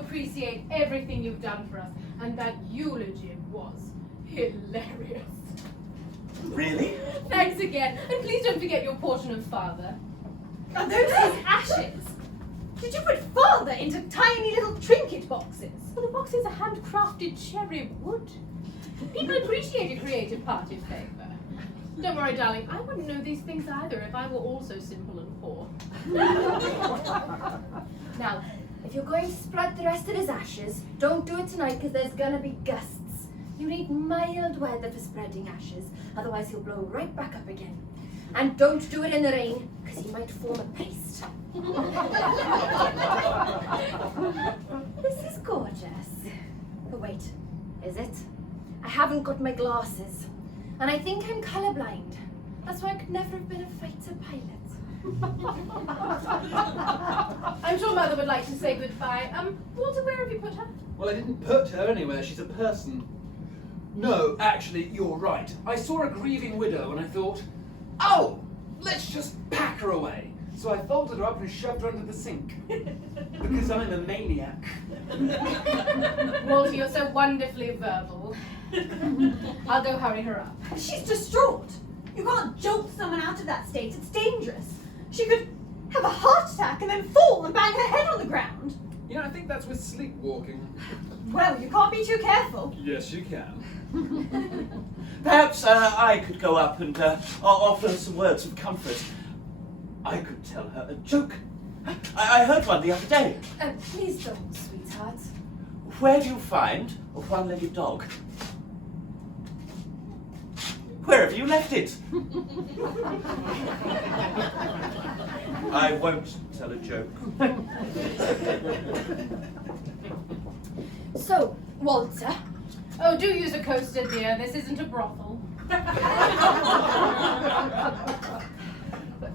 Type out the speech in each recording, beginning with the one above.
appreciate everything you've done for us, and that eulogy was hilarious. Really? Thanks again, and please don't forget your portion of father. Are those his ashes? Did you put father into tiny little trinket boxes? Well, the boxes are handcrafted cherry wood. People appreciate a creative party favor. Don't worry, darling, I wouldn't know these things either if I were also simple and poor. Now, if you're going to spread the rest of his ashes, don't do it tonight because there's gonna be gusts. You need mild weather for spreading ashes, otherwise he'll blow right back up again. And don't do it in the rain, because he might form a paste. This is gorgeous. But wait, is it? I haven't got my glasses. And I think I'm colourblind. That's why I could never have been a fighter pilot. I'm sure Mother would like to say goodbye. Walter, where have you put her? Well, I didn't put her anywhere. She's a person. No, actually, you're right. I saw a grieving widow and I thought, oh, let's just pack her away. So I folded her up and shoved her under the sink. Because I'm a maniac. Walter, you're so wonderfully verbal. I'll go hurry her up. She's distraught. You can't jolt someone out of that state. It's dangerous. She could have a heart attack and then fall and bang her head on the ground. You know, I think that's with sleepwalking. Well, you can't be too careful. Yes, you can. Perhaps I could go up and offer some words of comfort. I could tell her a joke. I heard one the other day. Please don't, sweetheart. Where do you find a one-legged dog? Where have you left it? I won't tell a joke. So, Walter. Oh, do use a coaster, dear. This isn't a brothel.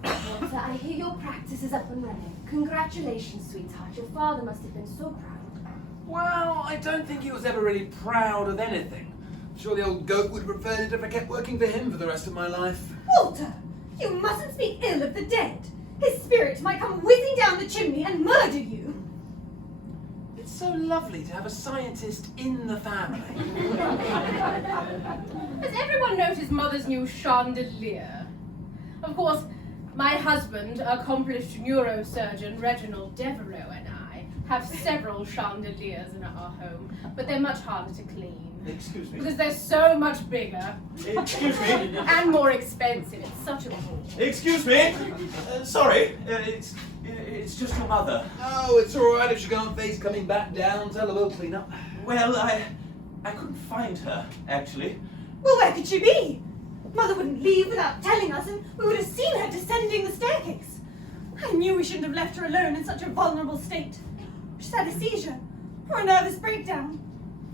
Walter, I hear your practice is up and running. Congratulations, sweetheart. Your father must have been so proud. Well, I don't think he was ever really proud of anything. I'm sure the old goat would prefer it if I kept working for him for the rest of my life. Walter, you mustn't speak ill of the dead. His spirit might come whizzing down the chimney and murder you. It's so lovely to have a scientist in the family. Has everyone noticed Mother's new chandelier? Of course, my husband, accomplished neurosurgeon Reginald Devereux, and I have several chandeliers in our home, but they're much harder to clean. Excuse me. Because they're so much bigger. Excuse me. And more expensive. It's such a bore. Excuse me. Sorry. It's just your mother. Oh, it's all right if she can't face coming back down. Tell her we'll clean up. Well, I couldn't find her, actually. Well, where could she be? Mother wouldn't leave without telling us, and we would have seen her descending the staircase. I knew we shouldn't have left her alone in such a vulnerable state. She's had a seizure or a nervous breakdown.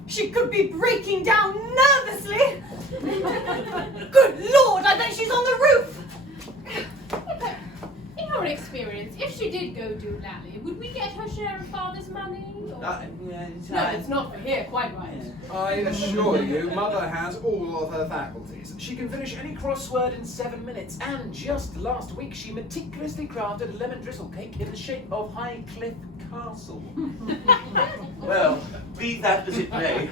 She could be breaking down nervously. Good Lord, I bet she's on the roof. In your experience, if she did go do Lally, would we get her share of Father's money? Or... No, it's not for here, quite right. I assure you, Mother has all of her faculties. She can finish any crossword in 7 minutes, and just last week she meticulously crafted a lemon drizzle cake in the shape of Highcliffe Castle. Well, be that as it may,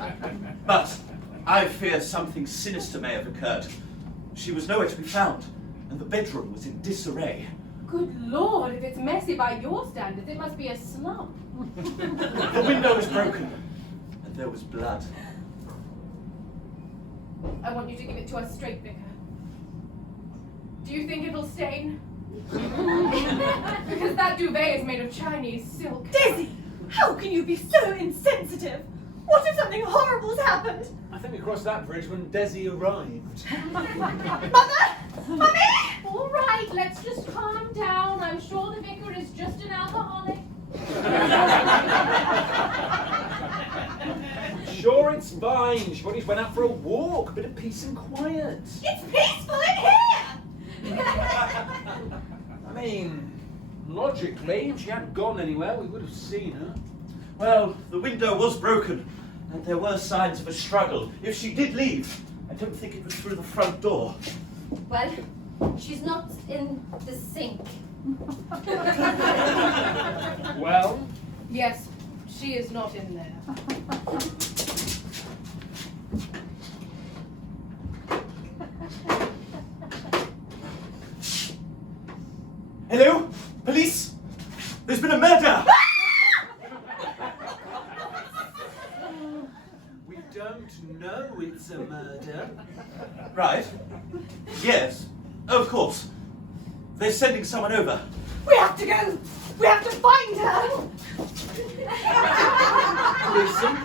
but I fear something sinister may have occurred. She was nowhere to be found, and the bedroom was in disarray. Good Lord, if it's messy by your standards, it must be a slum. The window was broken, and there was blood. I want you to give it to us straight, Vicar. Do you think it'll stain? Because that duvet is made of Chinese silk. Desi, how can you be so insensitive? What if something horrible's happened? I think we crossed that bridge when Desi arrived. Mother? Mummy? All right, let's just calm down. I'm sure the Vicar is just an alcoholic. Sure, it's fine. She probably went out for a walk. Bit of peace and quiet. It's peaceful in here! I mean, logically, if she hadn't gone anywhere, we would have seen her. Well, the window was broken, and there were signs of a struggle. If she did leave, I don't think it was through the front door. Well, she's not in the sink. Well, Yes, She is not in there. Hello? Police? There's been a murder! We don't know it's a murder. Right. Yes, of course. They're sending someone over. We have to go! We have to find her! Listen,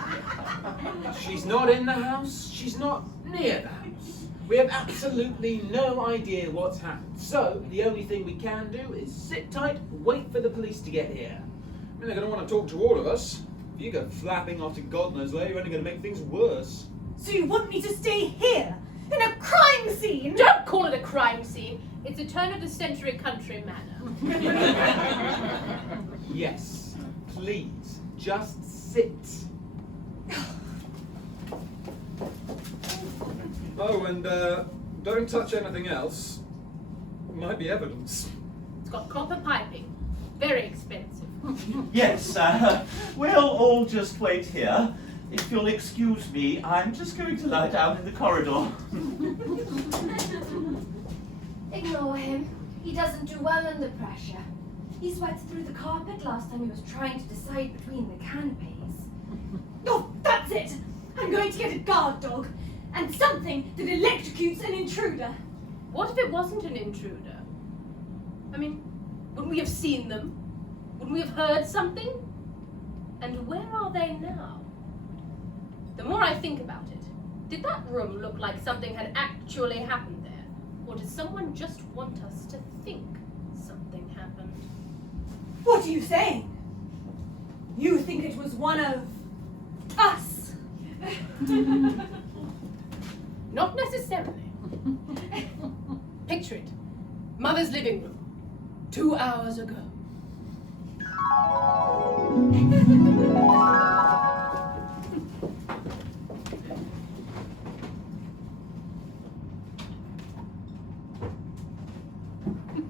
she's not in the house, she's not near the house. We have absolutely no idea what's happened. So, the only thing we can do is sit tight, wait for the police to get here. I mean, they're going to want to talk to all of us. If you go flapping off to God knows where, you're only going to make things worse. So you want me to stay here? In a crime scene? Don't call it a crime scene. It's a turn-of-the-century country manor. Yes, please, just sit. Oh, and don't touch anything else. Might be evidence. It's got copper piping. Very expensive. Yes, we'll all just wait here. If you'll excuse me, I'm just going to lie down in the corridor. Ignore him. He doesn't do well under pressure. He sweats through the carpet last time he was trying to decide between the canopies. Oh, that's it! I'm going to get a guard dog. And something that electrocutes an intruder. What if it wasn't an intruder? I mean, wouldn't we have seen them? Wouldn't we have heard something? And where are they now? The more I think about it, did that room look like something had actually happened there? Or did someone just want us to think something happened? What are you saying? You think it was one of us? Not necessarily. Picture it. Mother's living room. 2 hours ago.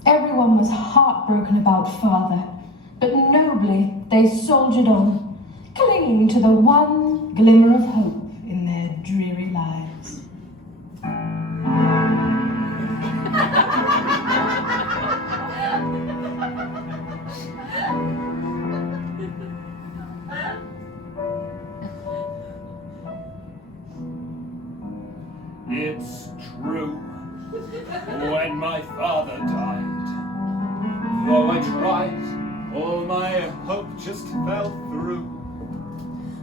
Everyone was heartbroken about father, but nobly they soldiered on, clinging to the one glimmer of hope in their dreary lives. It's true. When my father died, though I tried, all my hope just fell through.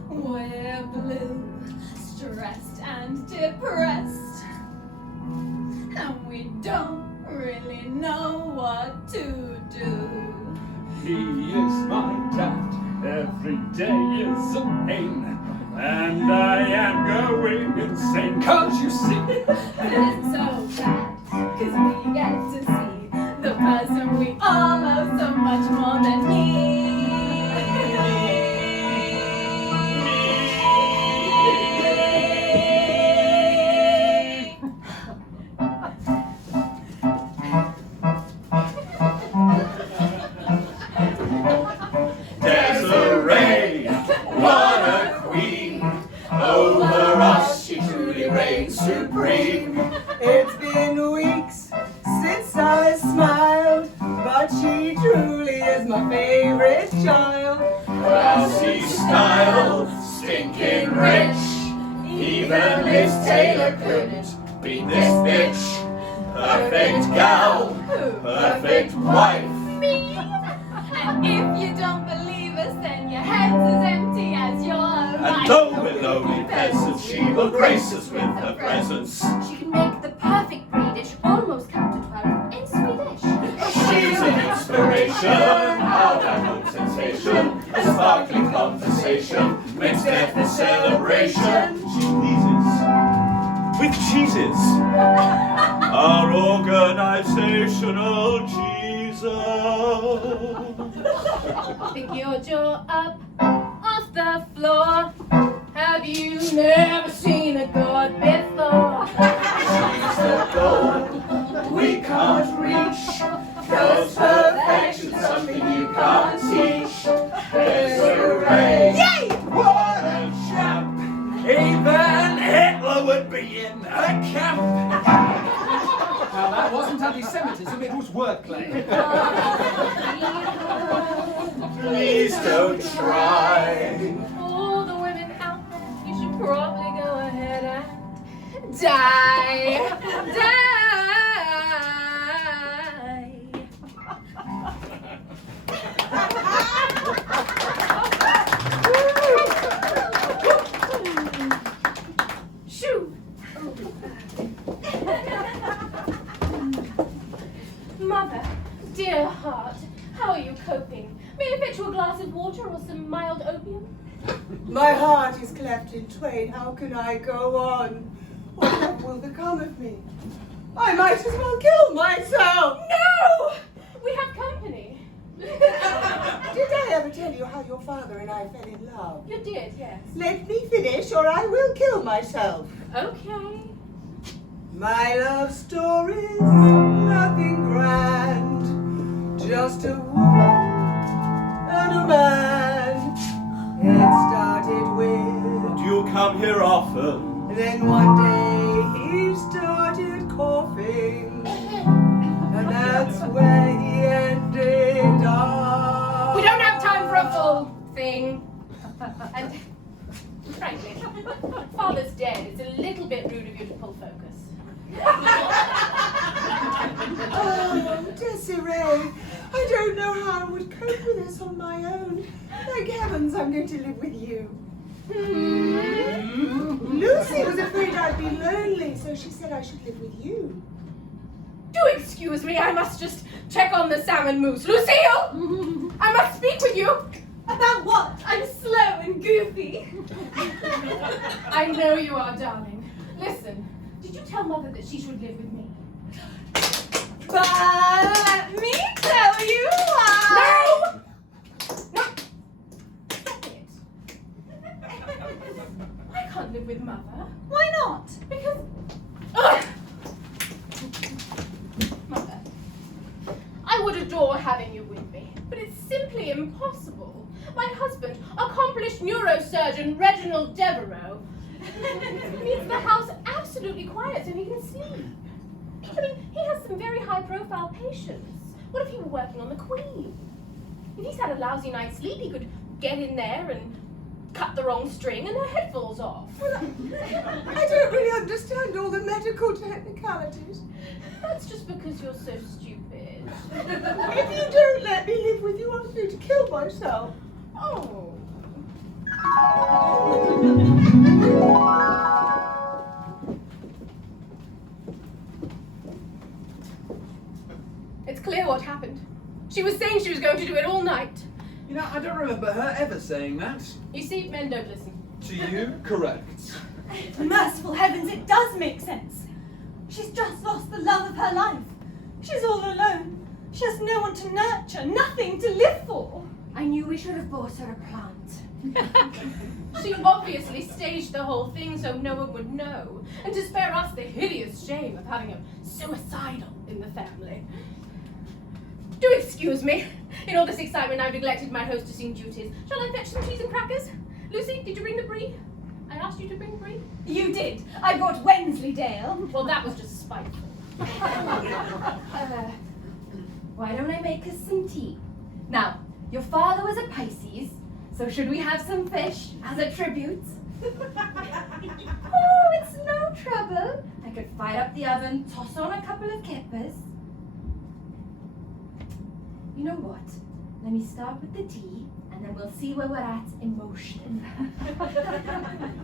We're blue, stressed and depressed, and we don't really know what to do. He is my dad, every day is a pain, and I am going insane, can't you see? But it's so bad, 'cause we get to see the person we all love so much more than me. Desiree, what a queen! Over us she truly reigns supreme. It's been weeks since I smiled, but she truly is my favorite child. Classy style, stinking rich. Even Miss Taylor couldn't beat this bitch. Perfect gal, perfect wife. Me? And if you don't believe us, then your head's as empty as your And life. though we're lowly peasants, she will grace us with her presence. She can make the perfect brie dish almost come to 12 in Swedish. She's an inspiration, our download sensation. A sparkling conversation makes death a celebration. She pleases with cheeses. Our organizational Jesus. Pick your jaw up off the floor. Have you never seen a god before? She's the goal we can't reach. 'Cause perfection's something you can't teach. Desiree. Yes! even Hitler would be in a camp. Now that wasn't anti-Semitism, it was wordplay. Please don't try. All the women out there, you should probably go ahead and die. Shoo! Mother, dear heart, how are you coping? May I fetch you a glass of water or some mild opium? My heart is cleft in twain. How can I go on? What will become of me? I might as well kill myself. No! We have company. Did I ever tell you how your father and I fell in love? You did, yes. Let me finish or I will kill myself. Okay. My love story's nothing grand, just a woman and a man. It started with, You come here often. then one day he started coughing, and that's where he ended up. We don't have time for a full thing. And frankly, Father's dead. It's a little bit rude of you to pull focus. Oh, Desiree, I don't know how I would cope with this on my own. Thank heavens I'm going to live with you. Lucy was afraid I'd be lonely, so she said I should live with you. Do excuse me, I must just check on the salmon mousse. Lucille! I must speak with you. About what? I'm slow and goofy. I know you are, darling. Listen, did you tell Mother that she should live with me? But let me tell you why. No! No! Stop it. I can't live with Mother. Why not? Because... Ugh! Mother, I would adore having you with me, but it's simply impossible. My husband, accomplished neurosurgeon Reginald Devereux, needs the house absolutely quiet so he can sleep. I mean, he has some very high-profile patients. What if he were working on the Queen? If he's had a lousy night's sleep, he could get in there and cut the wrong string and her head falls off. Well, I don't really understand all the medical technicalities. That's just because you're so stupid. If you don't let me live with you, I'm going to kill myself. Oh. It's clear what happened. She was saying she was going to do it all night. You know, I don't remember her ever saying that. You see, men don't listen. To you, correct. Merciful heavens, it does make sense. She's just lost the love of her life. She's all alone. She has no one to nurture, nothing to live for. I knew we should have bought her a plant. She obviously staged the whole thing so no one would know, and to spare us the hideous shame of having a suicidal in the family. Do excuse me. In all this excitement, I've neglected my hostessing duties. Shall I fetch some cheese and crackers? Lucy, did you bring the brie? I asked you to bring brie. You did. I brought Wensleydale. Well, that was just spiteful. Why don't I make us some tea? Now, your father was a Pisces, so should we have some fish as a tribute? Oh, it's no trouble. I could fire up the oven, toss on a couple of kippers. You know what? Let me start with the tea, and then we'll see where we're at emotionally.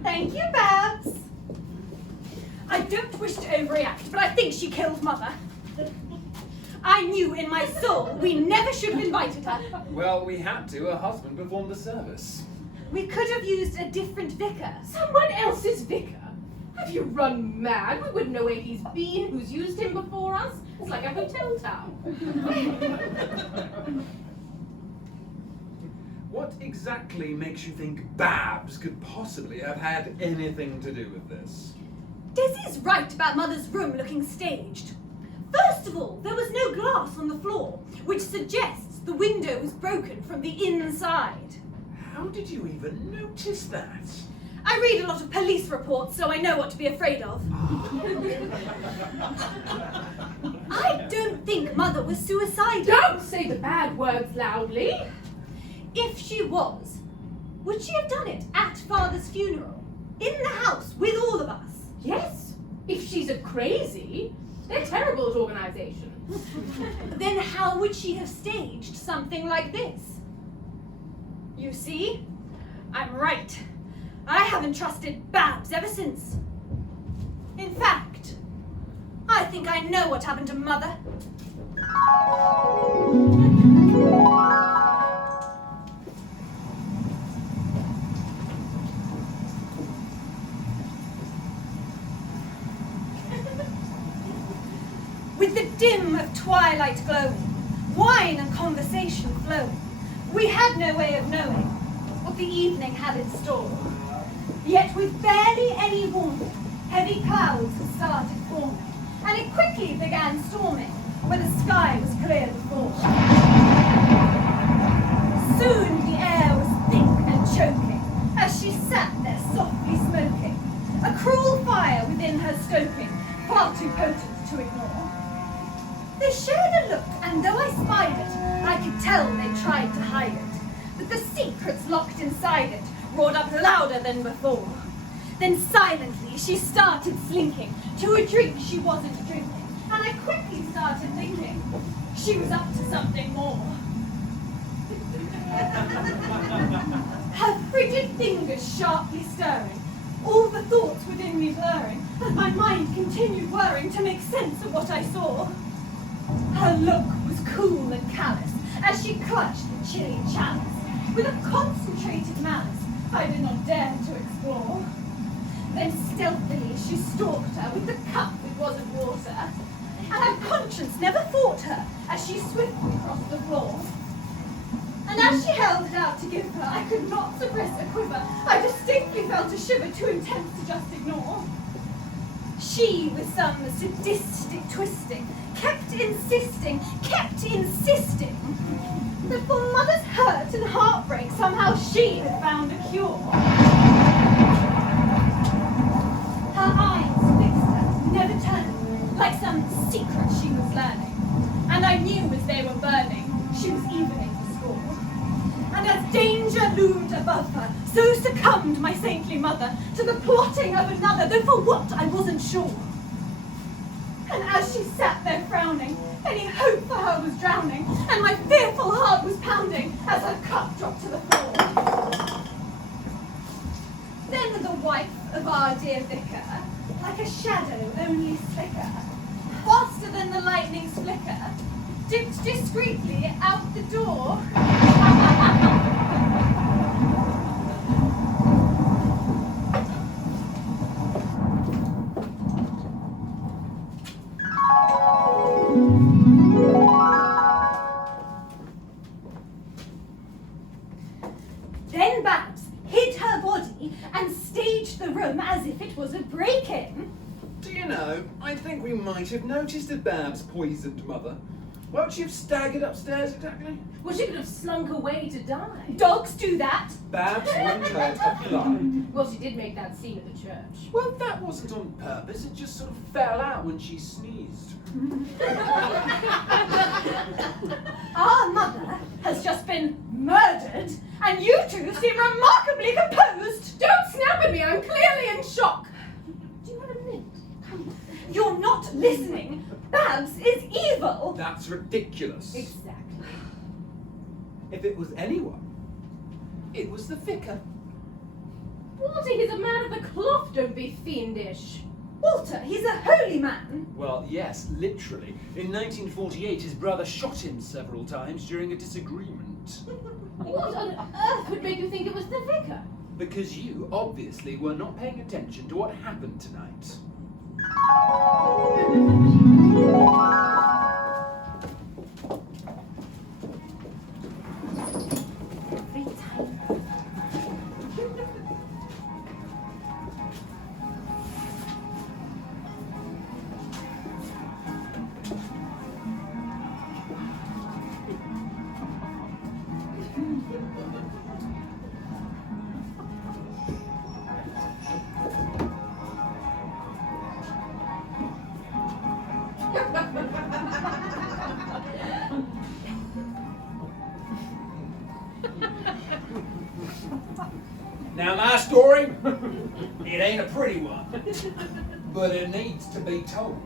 Thank you, Babs. I don't wish to overreact, but I think she killed Mother. I knew in my soul we never should have invited her. Well, we had to. Her husband performed the service. We could have used a different vicar. Someone else's vicar? Have you run mad? We wouldn't know where he's been, who's used him before us. It's like a hotel town. What exactly makes you think Babs could possibly have had anything to do with this? Desi's right about Mother's room looking staged. First of all, there was no glass on the floor, which suggests the window was broken from the inside. How did you even notice that? I read a lot of police reports, so I know what to be afraid of. I don't think Mother was suicidal. Don't say the bad words loudly. If she was, would she have done it at Father's funeral? In the house, with all of us? Yes, if she's a crazy. They're terrible at organisation. Then how would she have staged something like this? You see? I'm right. I haven't trusted Babs ever since. In fact, I think I know what happened to Mother. With the dim of twilight glowing, wine and conversation flowing, we had no way of knowing what the evening had in store. Yet with barely any warning, heavy clouds had started forming, and it quickly began storming where the sky was clear before. Soon the air was thick and choking as she sat there softly smoking, a cruel fire within her stoking, far too potent to ignore. They shared a look, and though I spied it, I could tell they tried to hide it. But the secrets locked inside it roared up louder than before. Then silently she started slinking to a drink she wasn't drinking, and I quickly started thinking she was up to something more. Her frigid fingers sharply stirring, all the thoughts within me blurring, as my mind continued whirring to make sense of what I saw. Her look was cool and callous as she clutched the chilly chalice with a concentrated malice I did not dare to explore. Then stealthily she stalked her with the cup that wasn't water, and her conscience never fought her as she swiftly crossed the floor. And as she held it out to give her, I could not suppress a quiver. I distinctly felt a shiver too intense to just ignore. She, with some sadistic twisting, kept insisting that for Mother's hurt and heartbreak somehow she had found a cure. Her eyes fixed her, never turning, like some secret she was learning. And I knew as they were burning, she was evening the score. And as danger loomed above her, so succumbed my saintly mother to the plotting of another, though for what I wasn't sure. And as she sat there frowning, any hope for her was drowning, and my fearful heart was pounding as her cup dropped to the floor. Then the wife of our dear vicar, like a shadow only slicker, faster than the lightning's flicker, dipped discreetly out the door. Then Babs hid her body and staged the room as if it was a break-in. Do you know, I think we might have noticed that Babs poisoned Mother. Won't she have staggered upstairs exactly? Well, she could have slunk away to die. Dogs do that. Babs wouldn't hurt a fly. Well, she did make that scene at the church. Well, that wasn't on purpose. It just sort of fell out when she sneezed. Our Mother has just been murdered, and you two seem remarkably composed. Don't snap at me, I'm clearly in shock. Do you want a mint? Come on. You're not listening. Babs is evil. That's ridiculous. Exactly. If it was anyone, it was the vicar. Walter, he's a man of the cloth, don't be fiendish. Walter, he's a holy man. Well, yes, literally. In 1948, his brother shot him several times during a disagreement. What on earth would make you think it was the vicar? Because you, obviously, were not paying attention to what happened tonight. Now my story, it ain't a pretty one, but it needs to be told.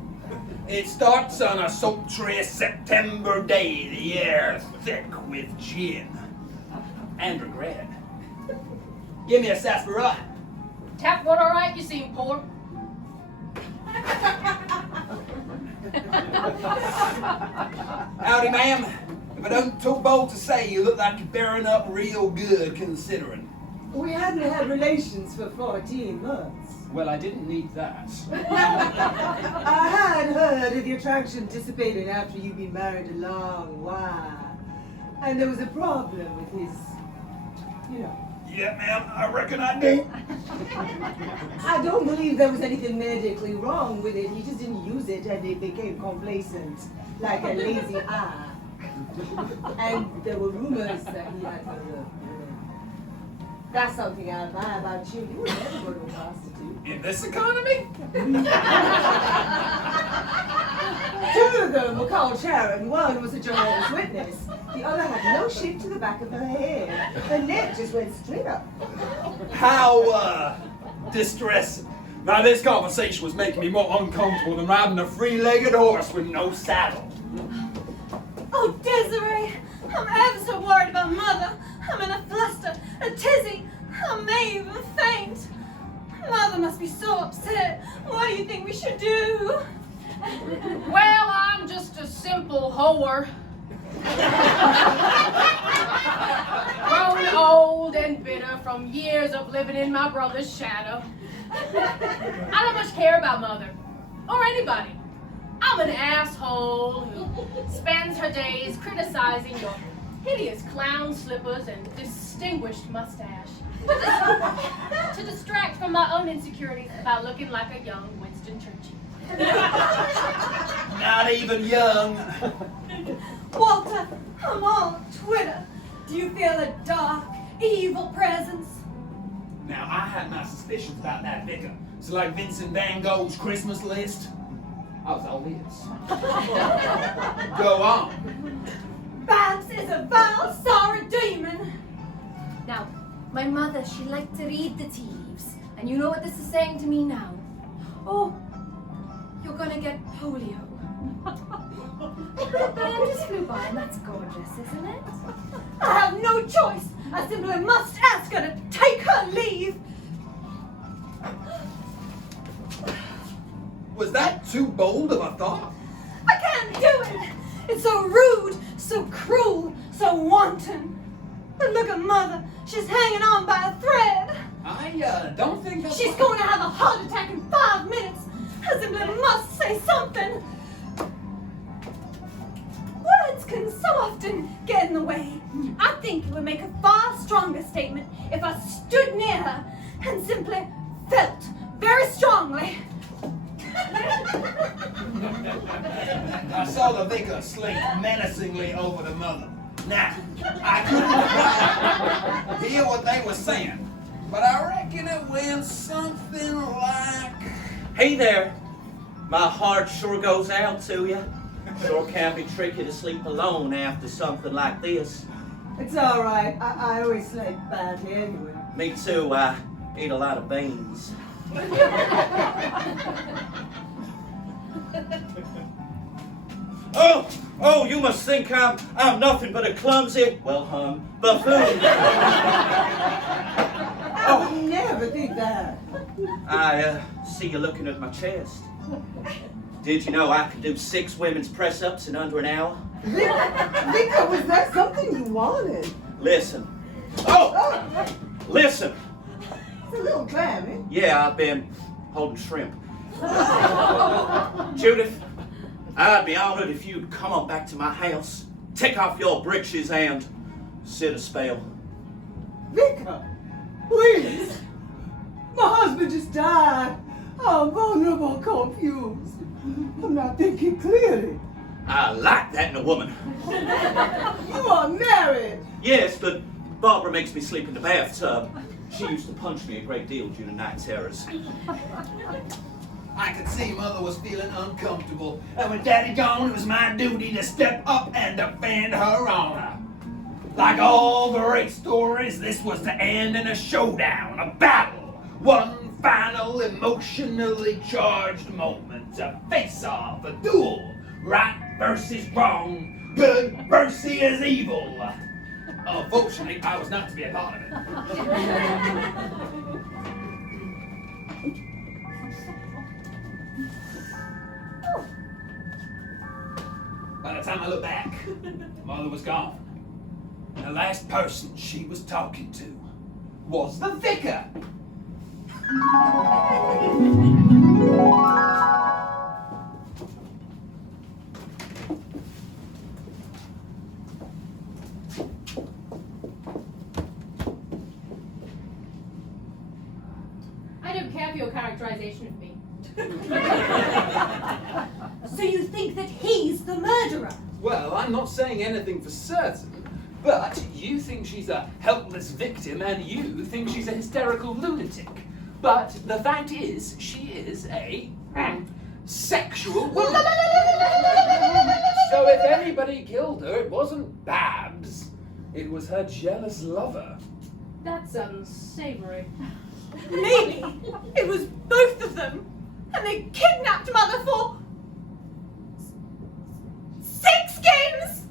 It starts on a sultry September day, the air thick with gin and regret. Give me a sarsaparilla. Tap water all right, you seem poor. Howdy, ma'am. If I don't too bold to say, you look like you're bearing up real good, considering. We hadn't had relations for 14 months. Well, I didn't need that. I had heard of the attraction dissipating after you'd been married a long while. And there was a problem with his, you know. Yeah, ma'am, I reckon I do. I don't believe there was anything medically wrong with it. He just didn't use it and it became complacent, like a lazy eye. And there were rumors that he had other women. That's something I admire about you. You would never go to a prostitute. In this economy? Two of them were called Sharon. One was a journalist witness. The other had no shape to the back of her head. Her neck just went straight up. How, distressing. Now, this conversation was making me more uncomfortable than riding a three-legged horse with no saddle. Oh, Desiree, I'm ever so worried about Mother. I'm in a fluster, a tizzy. I may even faint. Mother must be so upset. What do you think we should do? Well, I'm just a simple whore. Grown old and bitter from years of living in my brother's shadow. I don't much care about Mother, or anybody. I'm an asshole who spends her days criticizing your hideous clown slippers and distinguished mustache to distract from my own insecurities about looking like a young Winston Churchill. Not even young. Walter, I'm on Twitter. Do you feel a dark, evil presence? Now, I had my suspicions about that Vicar. So like Vincent Van Gogh's Christmas list, I was all ears. Go on. Babs is a vile, sour demon. Now, my mother, she liked to read the tea leaves. And you know what this is saying to me now? Oh, you're gonna get polio. The bird just flew by and that's gorgeous, isn't it? I have no choice. I simply must ask her to take her leave. Was that too bold of a thought? I can't do it. It's so rude, so cruel, so wanton. But look at Mother. She's hanging on by a thread. I don't think that's... She's going to have a heart attack in 5 minutes. I simply must say something. Words can so often get in the way. I think it would make a far stronger statement if I stood near her and simply felt very strongly. I saw the Vicar slink menacingly over the Mother. Now, I couldn't hear what they were saying, but I reckon it went something like... Hey there. My heart sure goes out to you. Sure can be tricky to sleep alone after something like this. It's all right. I always sleep badly anyway. Me too. I eat a lot of beans. Oh, you must think I'm nothing but a clumsy, well-hung buffoon. I would never think that. I see you looking at my chest. Did you know I could do 6 women's press-ups in under an hour? Vicar, was that something you wanted? Listen. Listen. It's a little clammy. Yeah, I've been holding shrimp. Judith, I'd be honored if you'd come on back to my house, take off your breeches and sit a spell. Vicar, please. My husband just died. I'm vulnerable, confused. I'm not thinking clearly. I like that in a woman. You are married. Yes, but Barbara makes me sleep in the bathtub. She used to punch me a great deal due to night terrors. I could see Mother was feeling uncomfortable, and with Daddy gone, it was my duty to step up and defend her honor. Like all great stories, this was to end in a showdown, a battle. One final emotionally charged moment, a face-off, a duel. Right versus wrong, good versus evil. Unfortunately, I was not to be a part of it. By the time I look back, Mother was gone. And the last person she was talking to was the Vicar. I don't care for your characterization of me. So you think that he's the murderer? Well, I'm not saying anything for certain, but you think she's a helpless victim and you think she's a hysterical lunatic. But the fact is, she is a sexual woman. So if anybody killed her, it wasn't Babs. It was her jealous lover. That's unsavory. Maybe it was both of them, and they kidnapped Mother for 6 games!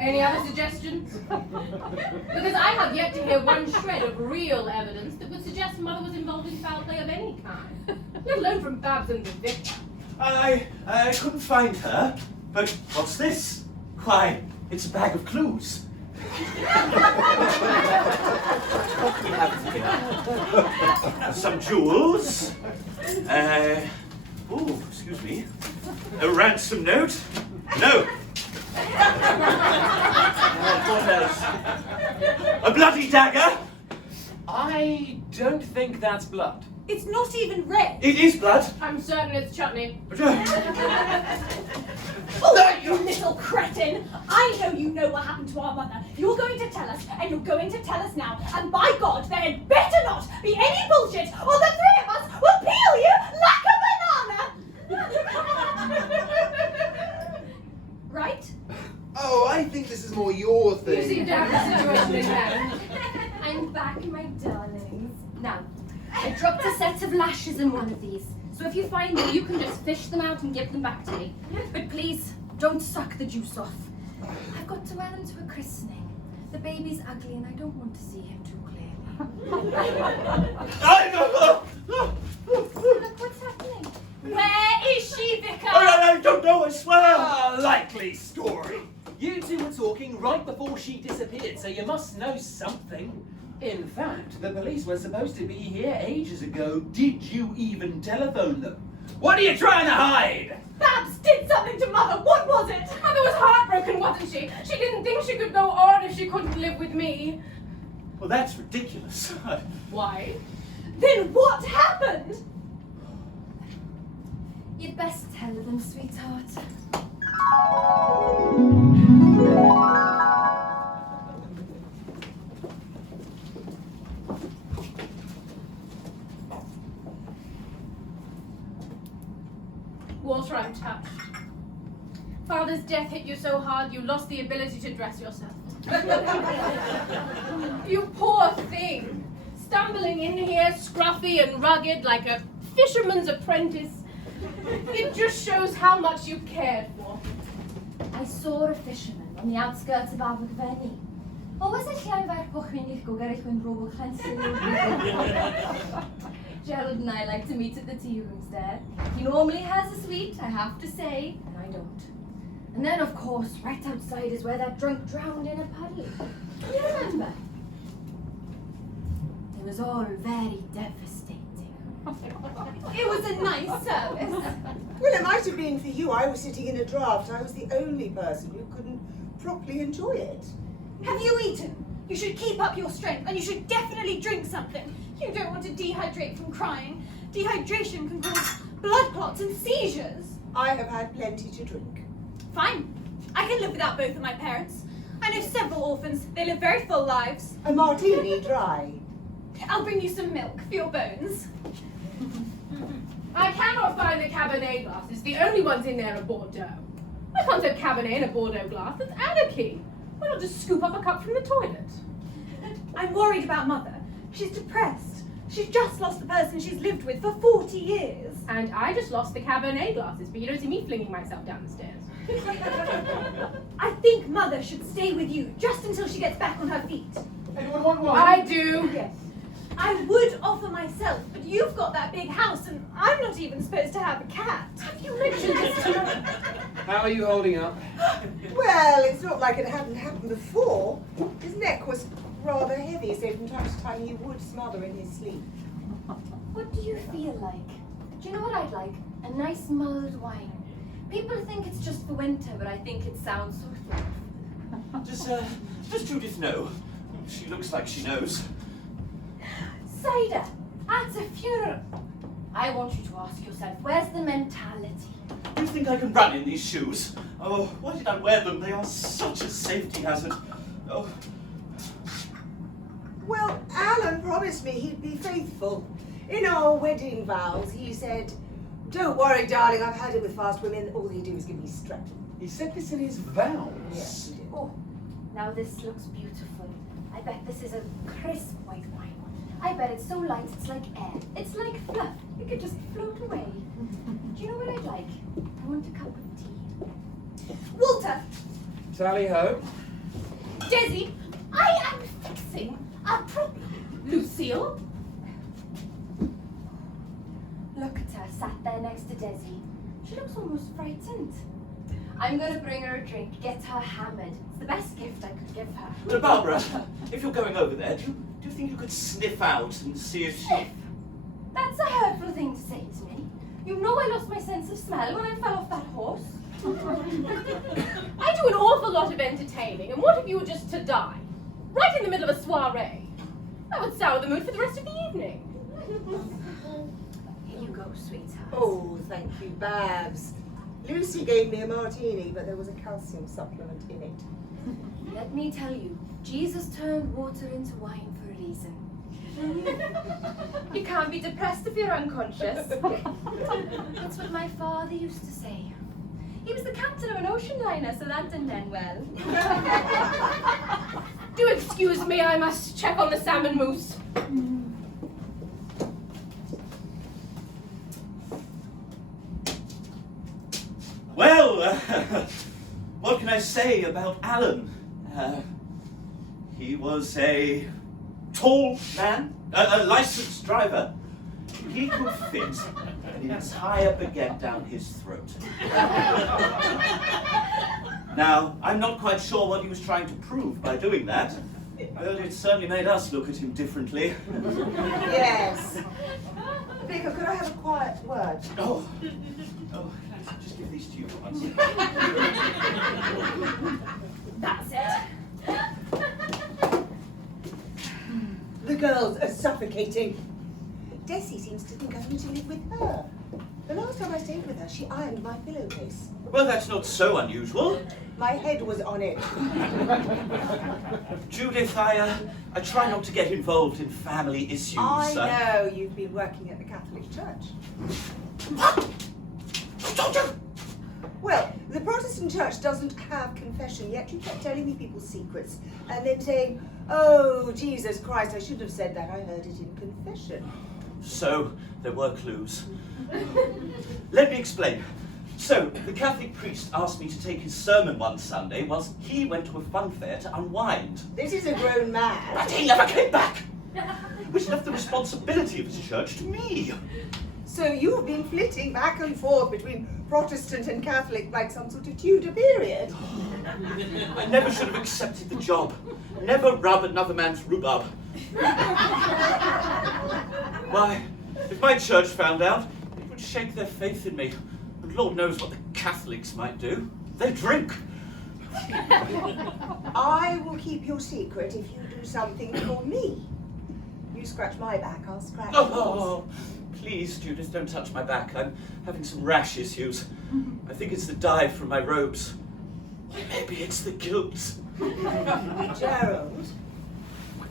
Any other suggestions? Because I have yet to hear one shred of real evidence that would suggest Mother was involved in foul play of any kind, let alone from Babs and the Vicar. I couldn't find her, but what's this? Why, it's a bag of clues. Some jewels. Oh, excuse me. A ransom note. No. What else? A bloody dagger. I don't think that's blood. It's not even red. It is blood. I'm certain it's chutney. Oh, you little cretin! I know you know what happened to our mother. You're going to tell us, and you're going to tell us now. And by God, there had better not be any bullshit, or the 3 of us will peel you like a banana! Right? Oh, I think this is more your You thing. seem to have the situation in hand. I'm back, my darlings. Now, I dropped a set of lashes in one of these. So if you find them, you can just fish them out and give them back to me. But please, don't suck the juice off. I've got to wear them to a christening. The baby's ugly and I don't want to see him too clearly. Look what's happening. Where is she, Vicar? I don't know, I swear. A likely story. You two were talking right before she disappeared, so you must know something. In fact, the police were supposed to be here ages ago. Did you even telephone them? What are you trying to hide? Babs did something to Mother. What was it? Mother was heartbroken, wasn't she? She didn't think she could go on if she couldn't live with me. Well, that's ridiculous. Why? Then what happened? You'd best tell them, sweetheart. Walter, I'm touched. Father's death hit you so hard you lost the ability to dress yourself. You poor thing. Stumbling in here, scruffy and rugged like a fisherman's apprentice. It just shows how much you cared for. I saw a fisherman on the outskirts of Abergavenny. Always a llawr pochwynig go garych when robo Gerald and I like to meet at the tea rooms there. He normally has a suite, I have to say, and I don't. And then, of course, right outside is where that drunk drowned in a puddle. You remember? It was all very devastating. It was a nice service. Well, it might have been for you. I was sitting in a draft. I was the only person who couldn't properly enjoy it. Have you eaten? You should keep up your strength, and you should definitely drink something. You don't want to dehydrate from crying. Dehydration can cause blood clots and seizures. I have had plenty to drink. Fine. I can live without both of my parents. I know several orphans. They live very full lives. A martini dry. I'll bring you some milk for your bones. I cannot find the Cabernet glasses. The only ones in there are Bordeaux. I can't have Cabernet in a Bordeaux glass. That's anarchy. Why not just scoop up a cup from the toilet? I'm worried about Mother. She's depressed. She's just lost the person she's lived with for 40 years. And I just lost the Cabernet glasses, but you don't see me flinging myself down the stairs. I think Mother should stay with you just until she gets back on her feet. Anyone want one? I do. Yes. I would offer myself, but you've got that big house and I'm not even supposed to have a cat. Have you mentioned this to me? How are you holding up? Well, it's not like it hadn't happened before. His neck was rather heavy, so from time to time he would smother in his sleep. What do you feel like? Do you know what I'd like? A nice mulled wine. People think it's just for winter, but I think it sounds so thoughtful. Does Judith know? She looks like she knows. Cider at a funeral. I want you to ask yourself, where's the mentality? You think I can run in these shoes? Oh, why did I wear them? They are such a safety hazard. Oh. Well, Alan promised me he'd be faithful. In our wedding vows, he said, "Don't worry, darling, I've had it with fast women. All they do is give me strength." He said this in his vows. Yes, he did. Oh, now this looks beautiful. I bet this is a crisp white wine. I bet it's so light it's like air. It's like fluff. It could just float away. Do you know what I'd like? I want a cup of tea. Walter! Tally ho. Desi, I am fixing a problem. Lucille? Look at her, sat there next to Desi. She looks almost frightened. I'm going to bring her a drink, get her hammered. It's the best gift I could give her. Well, Barbara, if you're going over there, do you think you could sniff out and see if she... That's a hurtful thing to say to me. You know I lost my sense of smell when I fell off that horse. I do an awful lot of entertaining, and what if you were just to die? Right in the middle of a soiree. That would sour the mood for the rest of the evening. Here you go, sweetheart. Oh, thank you, Babs. Lucy gave me a martini, but there was a calcium supplement in it. Let me tell you, Jesus turned water into wine for a reason. You can't be depressed if you're unconscious. That's what my father used to say. He was the captain of an ocean liner, so that didn't end well. Do excuse me, I must check on the salmon mousse. Well, what can I say about Alan? He was a tall man, a licensed driver. He could fit an entire baguette down his throat. Now, I'm not quite sure what he was trying to prove by doing that, but it certainly made us look at him differently. Yes. Vicar, could I have a quiet word? Oh, can I just give these to you for once? That's it. The girls are suffocating. Desi seems to think I'm going to live with her. The last time I stayed with her, she ironed my pillowcase. Well, that's not so unusual. My head was on it. Judith, I try not to get involved in family issues. I know you've been working at the Catholic Church. What? Who told you? Well, the Protestant Church doesn't have confession, yet you kept telling me people's secrets and then saying, "Oh, Jesus Christ, I shouldn't have said that. I heard it in confession." So, there were clues. Let me explain. So, the Catholic priest asked me to take his sermon one Sunday whilst he went to a fun fair to unwind. This is a grown man. But he never came back! Which left the responsibility of his church to me. So you've been flitting back and forth between Protestant and Catholic like some sort of Tudor period. I never should have accepted the job. Never rub another man's rhubarb. Why, if my church found out, it would shake their faith in me. And Lord knows what the Catholics might do. They drink. I will keep your secret if you do something for me. You scratch my back, I'll scratch yours. Oh, please, Judith, don't touch my back. I'm having some rash issues. I think it's the dye from my robes. Or maybe it's the guilt. Gerald,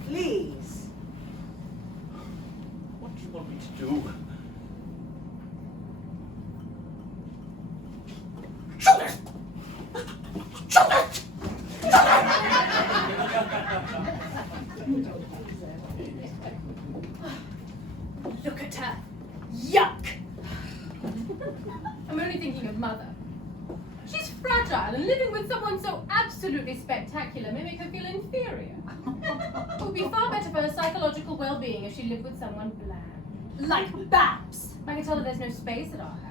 please. What do you want me to do? Judith! look at her. Yuck! I'm only thinking of Mother. She's fragile, and living with someone so absolutely spectacular may make her feel inferior. It would be far better for her psychological well-being if she lived with someone bland. Like Babs. I can tell her there's no space at our house.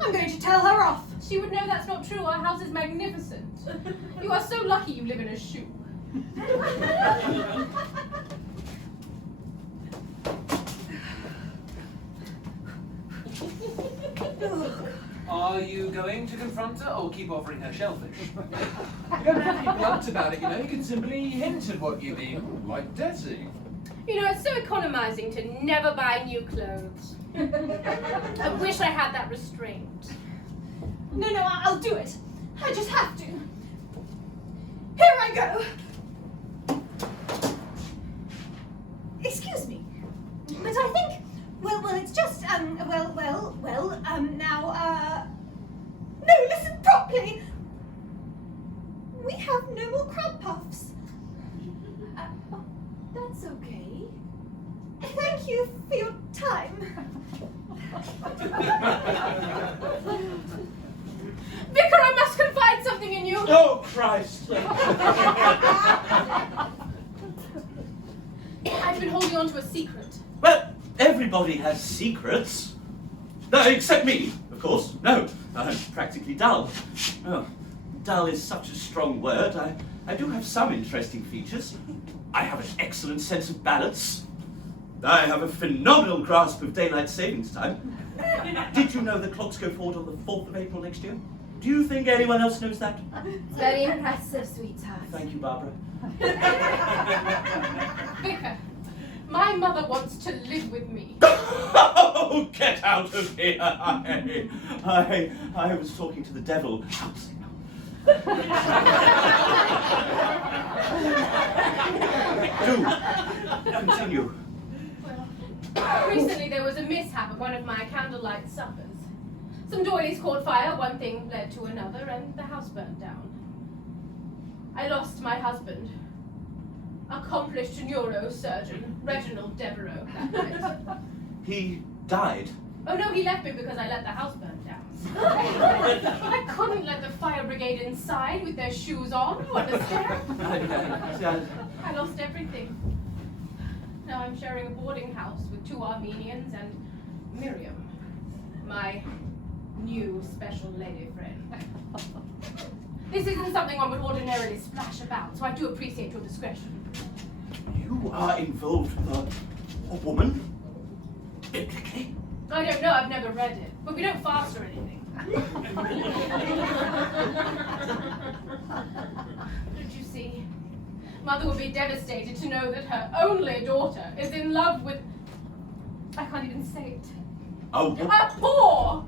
I'm going to tell her off. She would know that's not true. Our house is magnificent. You are so lucky you live in a shoe. Are you going to confront her or keep offering her shellfish? You don't have to be blunt about it, you know. You can simply hint at what you mean, like Desi. You know, it's so economizing to never buy new clothes. I wish I had that restraint. No, I'll do it. I just have to. Here I go. Excuse me, but I think, well, it's just, no, listen properly. We have no more crab puffs. That's okay. Thank you for your time. Vicar, I must confide something in you. Oh, Christ! I've been holding on to a secret. Well, everybody has secrets. No, except me, of course. No, I'm practically dull. Oh, dull is such a strong word. I do have some interesting features. I have an excellent sense of balance. I have a phenomenal grasp of daylight savings time. Did you know the clocks go forward on the 4th of April next year? Do you think anyone else knows that? It's very impressive, sweetheart. Thank you, Barbara. Vicar, my mother wants to live with me. Oh, get out of here! I was talking to the devil. Do continue. Well, recently there was a mishap at one of my candlelight suppers. Some doilies caught fire, one thing led to another, and the house burned down. I lost my husband, accomplished neurosurgeon Reginald Devereux, that night. He died. Oh no, he left me because I let the house burn down. I couldn't let the fire brigade inside with their shoes on, you understand? I lost everything. Now I'm sharing a boarding house with 2 Armenians and Miriam, my new special lady friend. This isn't something one would ordinarily splash about, so I do appreciate your discretion. You are involved with a woman? Biblically? I don't know, I've never read it, but we don't fast or anything. Don't you see? Mother would be devastated to know that her only daughter is in love with... I can't even say it. Oh, A poor!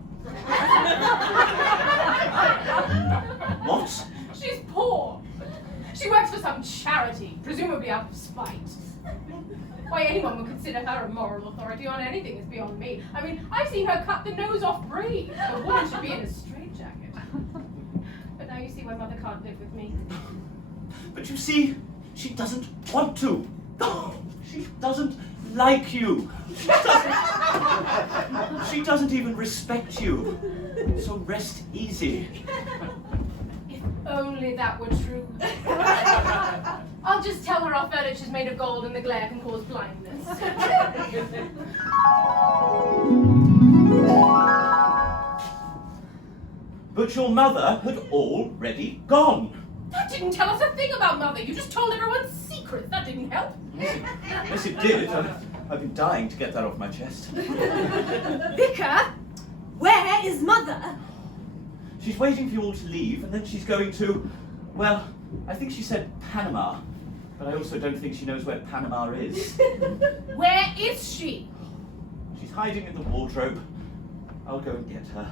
what? She's poor. She works for some charity, presumably out of spite. Why anyone would consider her a moral authority on anything is beyond me. I mean, I've seen her cut the nose off Bree. A woman should be in a straitjacket. But now you see why Mother can't live with me. But you see, she doesn't want to. She doesn't like you. She doesn't even respect you. So rest easy. If only that were true. I'll just tell her our furniture's made of gold and the glare can cause blindness. But your mother had already gone. That didn't tell us a thing about Mother. You just told everyone's secrets. That didn't help. Yes, it did. I've been dying to get that off my chest. Vicar, where is Mother? She's waiting for you all to leave, and then she's going to, well, I think she said Panama, but I also don't think she knows where Panama is. Where is she? She's hiding in the wardrobe. I'll go and get her.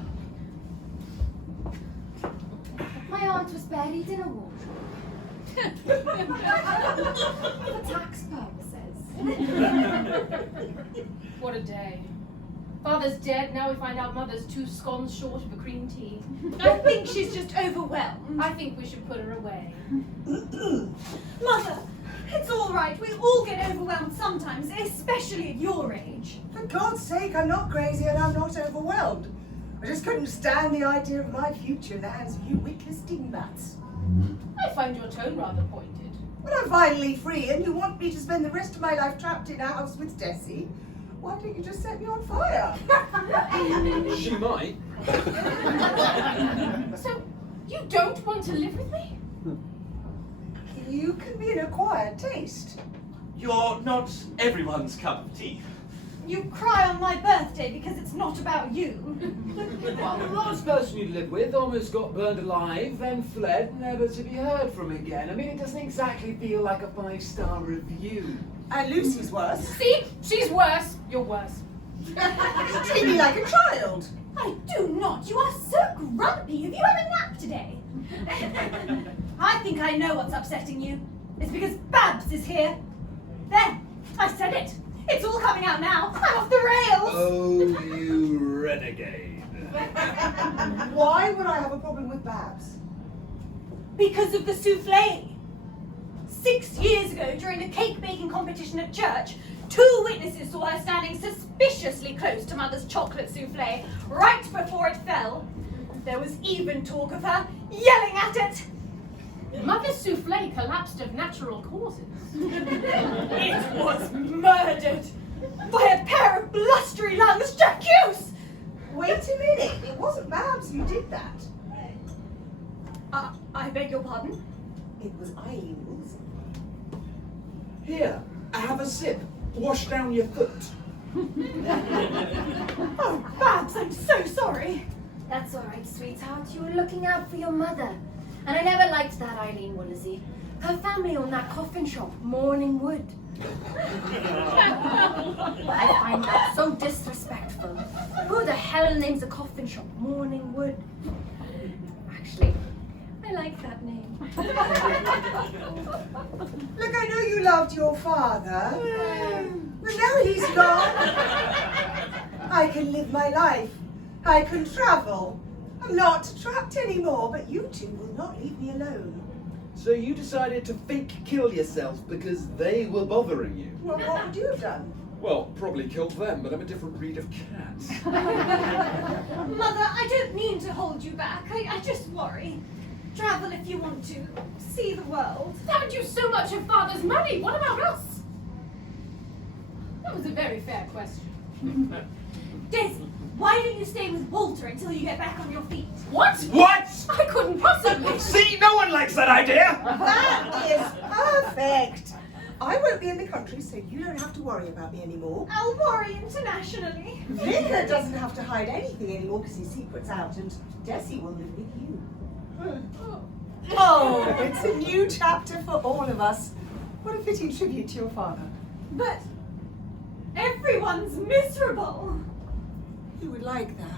My aunt was buried in a wardrobe. For tax purposes. What a day. Father's dead, now we find out Mother's 2 scones short of a cream tea. I think she's just overwhelmed. I think we should put her away. Mother, It's all right. We all get overwhelmed sometimes, especially at your age. For God's sake, I'm not crazy and I'm not overwhelmed. I just couldn't stand the idea of my future in the hands of you witless dingbats. I find your tone rather pointed. When I'm finally free and you want me to spend the rest of my life trapped in a house with Desi, why don't you just set me on fire? She might. So, you don't want to live with me? You can be an acquired taste. You're not everyone's cup of tea. You cry on my birthday because it's not about you. Well, the last person you lived with almost got burned alive, then fled, never to be heard from again. I mean, it doesn't exactly feel like a 5-star review. And Lucy's worse. See? She's worse. You're worse. You treat me like a child. I do not. You are so grumpy. Have you had a nap today? I think I know what's upsetting you. It's because Babs is here. There, I said it. It's all coming out now. I'm off the rails. Oh, you renegade. Why would I have a problem with Babs? Because of the soufflé. 6 years ago, during the cake baking competition at church, 2 witnesses saw her standing suspiciously close to Mother's chocolate soufflé right before it fell. There was even talk of her yelling at it. Mother's soufflé collapsed of natural causes. It was murdered by a pair of blustery lungs, Jacques! Wait a minute. It wasn't Babs who did that. I beg your pardon? It was Eileen's. Here, have a sip. Wash down your foot. Oh, Babs, I'm so sorry. That's all right, sweetheart. You were looking out for your mother. And I never liked that Eileen Woolsey. Her family owned that coffin shop, Morning Wood. I find that so disrespectful. Who the hell names a coffin shop Morning Wood? Actually, I like that name. Look, I know you loved your father, but now he's gone. I can live my life. I can travel. I'm not trapped anymore, but you two will not leave me alone. So you decided to fake kill yourself because they were bothering you? Well, what would you have done? Well, probably killed them, but I'm a different breed of cat. Mother, I don't mean to hold you back. I just worry. Travel if you want to. See the world. Haven't you so much of Father's money? What about us? That was a very fair question. Desi, why don't you stay with Walter until you get back on your feet? What? What? I couldn't possibly. See, no one likes that idea. That is perfect. I won't be in the country, so you don't have to worry about me anymore. I'll worry internationally. Vicar doesn't have to hide anything anymore because his secret's out, and Desi will live with you. Oh, it's a new chapter for all of us. What a fitting tribute to your father. But everyone's miserable. Who would like that?